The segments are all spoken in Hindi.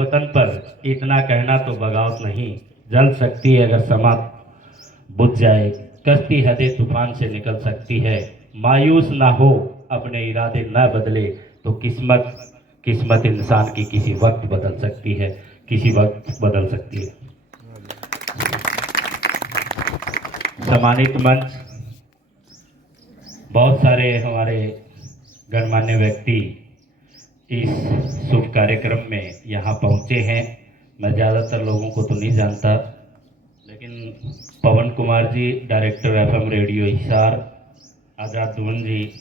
वतन पर इतना कहना तो बगावत नहीं। जल सकती है अगर समा बुझ जाए, कश्ती हदे तूफान से निकल सकती है। मायूस ना हो, अपने इरादे न बदले तो किस्मत किस्मत इंसान की किसी वक्त बदल सकती है, किसी वक्त बदल सकती है। सम्मानित मंच, बहुत सारे हमारे गणमान्य व्यक्ति इस शुभ कार्यक्रम में यहाँ पहुँचे हैं। मैं ज़्यादातर लोगों को तो नहीं जानता, लेकिन पवन Kumar ji director FM radio Hisar, आज़ाद दुवन जी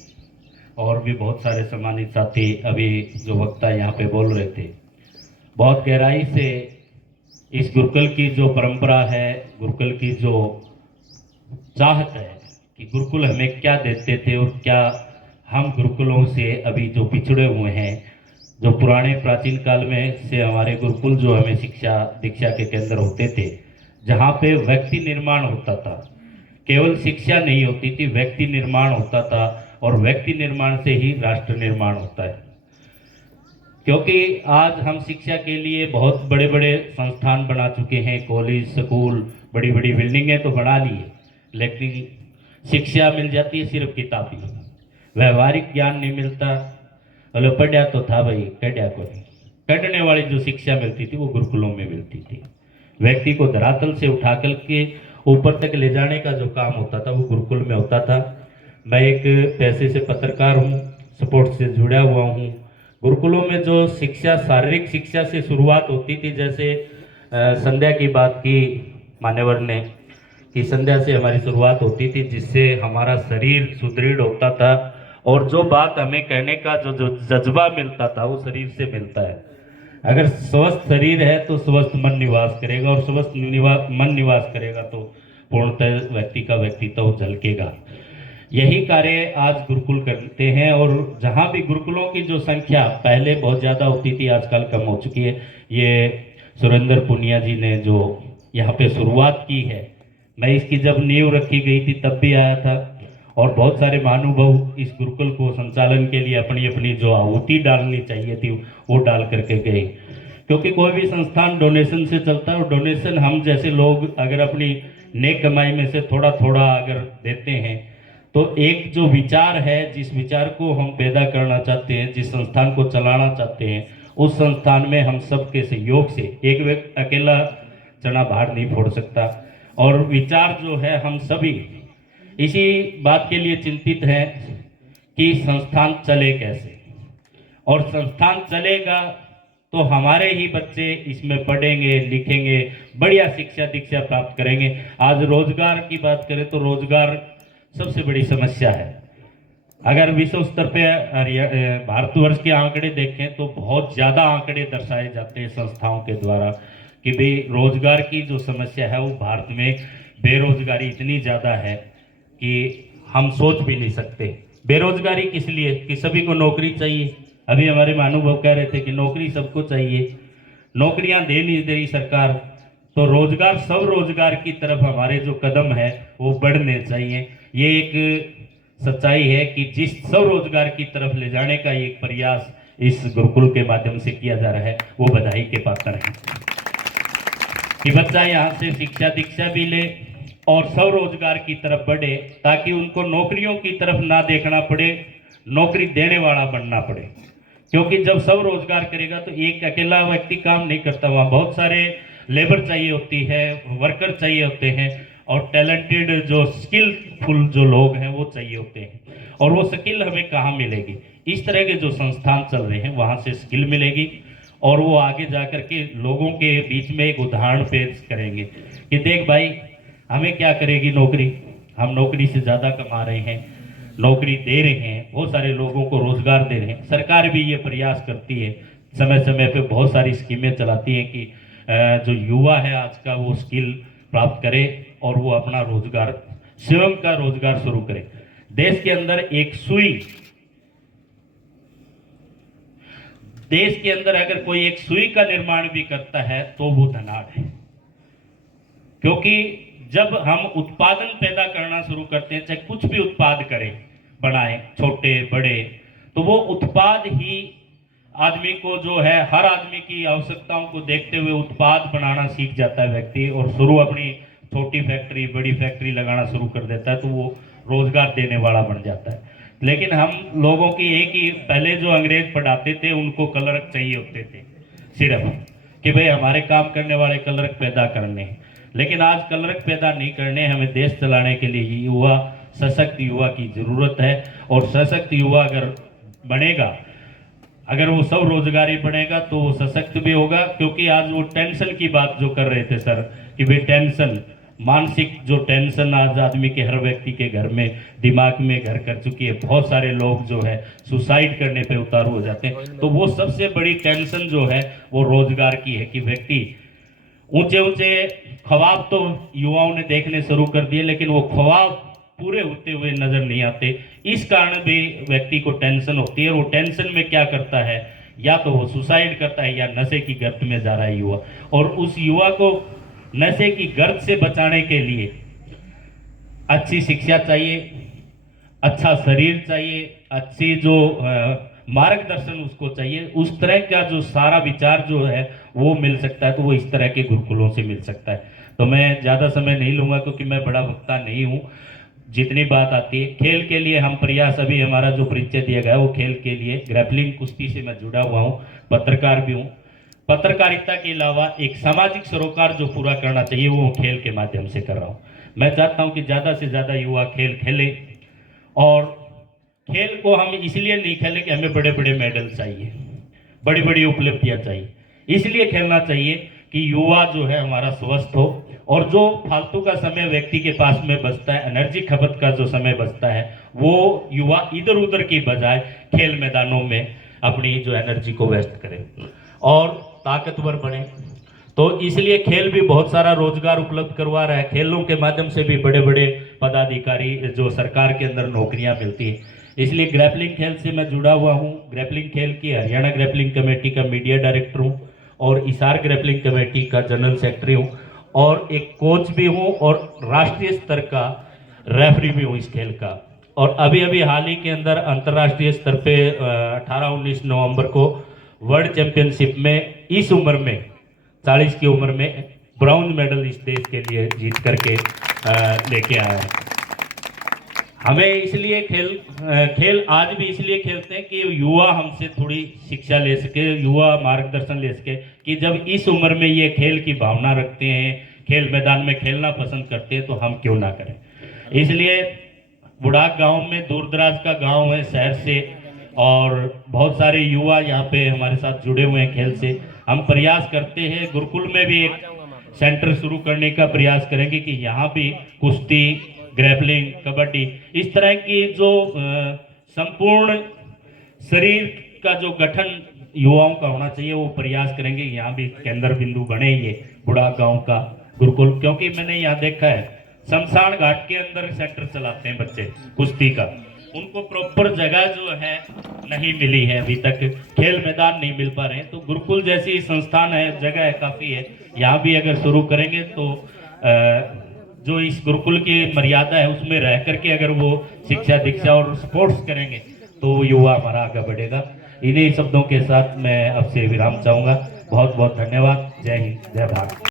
और भी बहुत सारे सम्मानित साथी अभी जो वक्ता यहाँ पे बोल रहे थे, बहुत गहराई से इस गुरुकुल की जो परंपरा है, गुरुकुल की जो चाहत है कि गुरुकुल हमें क्या देते थे और क्या हम गुरुकुलों से अभी जो पिछड़े हुए हैं, जो पुराने प्राचीन काल में से हमारे गुरुकुल जो हमें शिक्षा दीक्षा के केंद्र होते थे, जहाँ पे व्यक्ति निर्माण होता था, केवल शिक्षा नहीं होती थी, व्यक्ति निर्माण होता था और व्यक्ति निर्माण से ही राष्ट्र निर्माण होता है। क्योंकि आज हम शिक्षा के लिए बहुत बड़े बड़े संस्थान बना चुके हैं, कॉलेज स्कूल बड़ी बड़ी बिल्डिंगें तो बना ली है, लेकिन शिक्षा मिल जाती है सिर्फ किताबी, व्यवहारिक ज्ञान नहीं मिलता। बोले पढ़ा तो था भाई, कढ़ा को नहीं। कढ़ने वाली जो शिक्षा मिलती थी वो गुरुकुलों में मिलती थी। व्यक्ति को धरातल से उठा कर के ऊपर तक ले जाने का जो काम होता था वो गुरुकुल में होता था। मैं एक पैसे से पत्रकार हूँ, स्पोर्ट्स से जुड़ा हुआ हूँ। गुरुकुलों में जो शिक्षा, शारीरिक शिक्षा से शुरुआत होती थी, जैसे संध्या की बात की मान्यवर ने कि संध्या से हमारी शुरुआत होती थी, जिससे हमारा शरीर सुदृढ़ होता था और जो बात हमें कहने का जो जज्बा मिलता था वो शरीर से मिलता है। अगर स्वस्थ शरीर है तो स्वस्थ मन निवास करेगा और स्वस्थ मन निवास करेगा तो पूर्णतः व्यक्ति का व्यक्तित्व झलकेगा। यही कार्य आज गुरुकुल करते हैं और जहाँ भी गुरुकुलों की जो संख्या पहले बहुत ज़्यादा होती थी, आजकल कम हो चुकी है। ये सुरेंद्र पुनिया जी ने जो यहाँ पे शुरुआत की है, मैं इसकी जब नींव रखी गई थी तब भी आया था और बहुत सारे महानुभाव इस गुरुकुल को संचालन के लिए अपनी अपनी जो आहुति डालनी चाहिए थी वो डाल करके गए। क्योंकि कोई भी संस्थान डोनेशन से चलता है और डोनेशन हम जैसे लोग अगर अपनी नेक कमाई में से थोड़ा थोड़ा अगर देते हैं तो एक जो विचार है, जिस विचार को हम पैदा करना चाहते हैं, जिस संस्थान को चलाना चाहते हैं, उस संस्थान में हम सबके सहयोग से एक व्यक्ति अकेला चना बाहर नहीं फोड़ सकता। और विचार जो है हम सभी इसी बात के लिए चिंतित हैं कि संस्थान चले कैसे, और संस्थान चलेगा तो हमारे ही बच्चे इसमें पढ़ेंगे, लिखेंगे, बढ़िया शिक्षा दीक्षा प्राप्त करेंगे। आज रोजगार की बात करें तो रोजगार सबसे बड़ी समस्या है। अगर विश्व स्तर पे भारतवर्ष के आंकड़े देखें तो बहुत ज़्यादा आंकड़े दर्शाए जाते हैं संस्थाओं के द्वारा कि भाई रोजगार की जो समस्या है वो भारत में बेरोजगारी इतनी ज़्यादा है कि हम सोच भी नहीं सकते। बेरोजगारी किस लिए कि सभी को नौकरी चाहिए। अभी हमारे महानुभाव कह रहे थे कि नौकरी सबको चाहिए, नौकरियां दे नहीं दे रही सरकार, तो रोजगार सब रोजगार की तरफ हमारे जो कदम है वो बढ़ने चाहिए। ये एक सच्चाई है कि जिस स्वरोजगार की तरफ ले जाने का एक प्रयास इस गुरुकुल के माध्यम से किया जा रहा है वो बधाई के पात्र है कि बच्चा यहाँ से शिक्षा दीक्षा भी ले और स्वरोजगार की तरफ बढ़े, ताकि उनको नौकरियों की तरफ ना देखना पड़े, नौकरी देने वाला बनना पड़े। क्योंकि जब स्वरोजगार करेगा तो एक अकेला व्यक्ति काम नहीं करता, वहाँ बहुत सारे लेबर चाहिए होती है, वर्कर चाहिए होते हैं और टैलेंटेड जो स्किलफुल जो लोग हैं वो चाहिए होते हैं। और वो स्किल हमें कहाँ मिलेगी? इस तरह के जो संस्थान चल रहे हैं वहाँ से स्किल मिलेगी और वो आगे जाकर के लोगों के बीच में एक उदाहरण पेश करेंगे कि देख भाई हमें क्या करेगी नौकरी, हम नौकरी से ज़्यादा कमा रहे हैं, नौकरी दे रहे हैं, बहुत सारे लोगों को रोजगार दे रहे हैं। सरकार भी ये प्रयास करती है, समय समय पे बहुत सारी स्कीमें चलाती हैं कि जो युवा है आज का वो स्किल प्राप्त करे और वो अपना रोजगार, स्वयं का रोजगार शुरू करे। देश के अंदर एक सुई, देश के अंदर अगर कोई एक सुई का निर्माण भी करता है तो वो धनाढ़ है। क्योंकि जब हम उत्पादन पैदा करना शुरू करते हैं, चाहे कुछ भी उत्पाद करें, बनाएं, छोटे बड़े, तो वो उत्पाद ही आदमी को जो है हर आदमी की आवश्यकताओं को देखते हुए उत्पाद बनाना सीख जाता है व्यक्ति, और शुरू अपनी छोटी फैक्ट्री बड़ी फैक्ट्री लगाना शुरू कर देता है, तो वो रोजगार देने वाला बन जाता है। लेकिन हम लोगों की एक ही, पहले जो अंग्रेज पढ़ाते थे उनको क्लर्क चाहिए होते थे सिर्फ, कि भाई हमारे काम करने वाले क्लर्क पैदा करने हैं। लेकिन आज क्लर्क पैदा नहीं करने, हमें देश चलाने के लिए युवा, सशक्त युवा की जरूरत है। और सशक्त युवा अगर बनेगा, अगर वो सब रोजगारी बनेगा तो वो सशक्त भी होगा। क्योंकि आज वो टेंशन की बात जो कर रहे थे सर, कि भाई टेंशन, मानसिक जो टेंशन आज आदमी के, हर व्यक्ति के घर में, दिमाग में घर कर चुकी है। बहुत सारे लोग जो है सुसाइड करने पे उतारू हो जाते हैं। तो वो सबसे बड़ी टेंशन जो है वो रोजगार की है, कि व्यक्ति ऊंचे ऊंचे ख्वाब तो युवाओं ने देखने शुरू कर दिए, लेकिन वो ख्वाब पूरे होते हुए नजर नहीं आते। इस कारण भी व्यक्ति को टेंशन होती है। और वो टेंशन में क्या करता है, या तो वो सुसाइड करता है या नशे की गर्त में जा रहा है युवा। और उस युवा को नशे की गर्त से बचाने के लिए अच्छी शिक्षा चाहिए, अच्छा शरीर चाहिए, अच्छी जो मार्गदर्शन उसको चाहिए। उस तरह का जो सारा विचार जो है वो मिल सकता है, तो वो इस तरह के गुरुकुलों से मिल सकता है। तो मैं ज़्यादा समय नहीं लूँगा क्योंकि मैं बड़ा वक्ता नहीं हूँ। जितनी बात आती है खेल के लिए हम प्रयास, अभी हमारा जो परिचय दिया गया है वो खेल के लिए, ग्रैपलिंग कुश्ती से मैं जुड़ा हुआ हूँ, पत्रकार भी हूँ। पत्रकारिता के अलावा एक सामाजिक सरोकार जो पूरा करना चाहिए वो खेल के माध्यम से कर रहा हूँ। मैं चाहता हूँ कि ज़्यादा से ज़्यादा युवा खेल खेले। और खेल को हम इसलिए नहीं खेलें कि हमें बड़े बड़े मेडल चाहिए, बड़ी बड़ी उपलब्धियाँ चाहिए। इसलिए खेलना चाहिए कि युवा जो है हमारा स्वस्थ हो, और जो फालतू का समय व्यक्ति के पास में बचता है, एनर्जी खपत का जो समय बचता है, वो युवा इधर उधर की बजाय खेल मैदानों में अपनी जो एनर्जी को वेस्ट करे और ताकतवर बने। तो इसलिए खेल भी बहुत सारा रोजगार उपलब्ध करवा रहा है। खेलों के माध्यम से भी बड़े बड़े पदाधिकारी जो सरकार के अंदर नौकरियां मिलती हैं। इसलिए ग्रैपलिंग खेल से मैं जुड़ा हुआ हूँ। ग्रैपलिंग खेल की हरियाणा ग्रैपलिंग कमेटी का मीडिया डायरेक्टर हूँ, और इसार ग्रैपलिंग कमेटी का जनरल सेक्रेटरी हूँ, और एक कोच भी हूँ, और राष्ट्रीय स्तर का रेफरी भी हूँ इस खेल का। और अभी अभी हाल ही के अंदर अंतर्राष्ट्रीय स्तर पे 18-19 नवंबर को वर्ल्ड चैंपियनशिप में इस उम्र में 40 की उम्र में ब्राउन मेडल इस देश के लिए जीत करके लेके आया है। हमें इसलिए खेल आज भी इसलिए खेलते हैं कि युवा हमसे थोड़ी शिक्षा ले सके, युवा मार्गदर्शन ले सके, कि जब इस उम्र में ये खेल की भावना रखते हैं, खेल मैदान में खेलना पसंद करते हैं, तो हम क्यों ना करें। इसलिए बुढ़ाक गांव में, दूर दराज का गांव है शहर से, और बहुत सारे युवा यहाँ पे हमारे साथ जुड़े हुए हैं खेल से। हम प्रयास करते हैं, गुरुकुल में भी एक सेंटर शुरू करने का प्रयास करेंगे कि यहाँ भी कुश्ती, ग्रैपलिंग, कबड्डी, इस तरह की जो संपूर्ण शरीर का जो गठन युवाओं का होना चाहिए, वो प्रयास करेंगे। यहाँ भी केंद्र बिंदु बने ये बुढ़ाक गांव का गुरुकुल। क्योंकि मैंने यहाँ देखा है शमशान घाट के अंदर सेंटर चलाते हैं बच्चे कुश्ती का, उनको प्रॉपर जगह जो है नहीं मिली है अभी तक, खेल मैदान नहीं मिल पा रहे हैं। तो गुरुकुल जैसी संस्थान है, जगह है काफ़ी है, यहाँ भी अगर शुरू करेंगे तो जो इस गुरुकुल की मर्यादा है उसमें रह करके अगर वो शिक्षा दीक्षा और स्पोर्ट्स करेंगे तो युवा हमारा आगे बढ़ेगा। इन्हीं शब्दों के साथ मैं आपसे विराम चाहूँगा। बहुत बहुत धन्यवाद। जय हिंद, जय भारत।